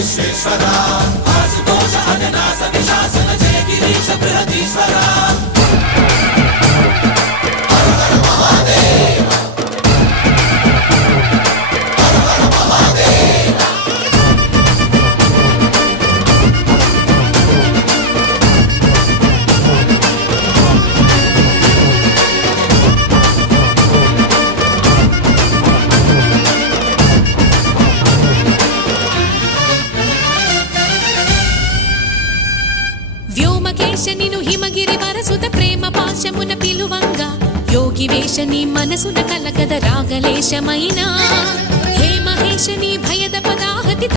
విశ్వేశ్వర ఆశుతోష అజనాశ విశాసన జయ గిరీశ బృహదీశ్వర హర హర మహాదేవ హర హర మహాదేవ వ్యోమకేశనిను హిమగిరి వరసుత ప్రేమ పాశమున పిలువంగా యోగి వేషని మనసున కలకద రాగలేశమైనా హే మహేశని భయద పద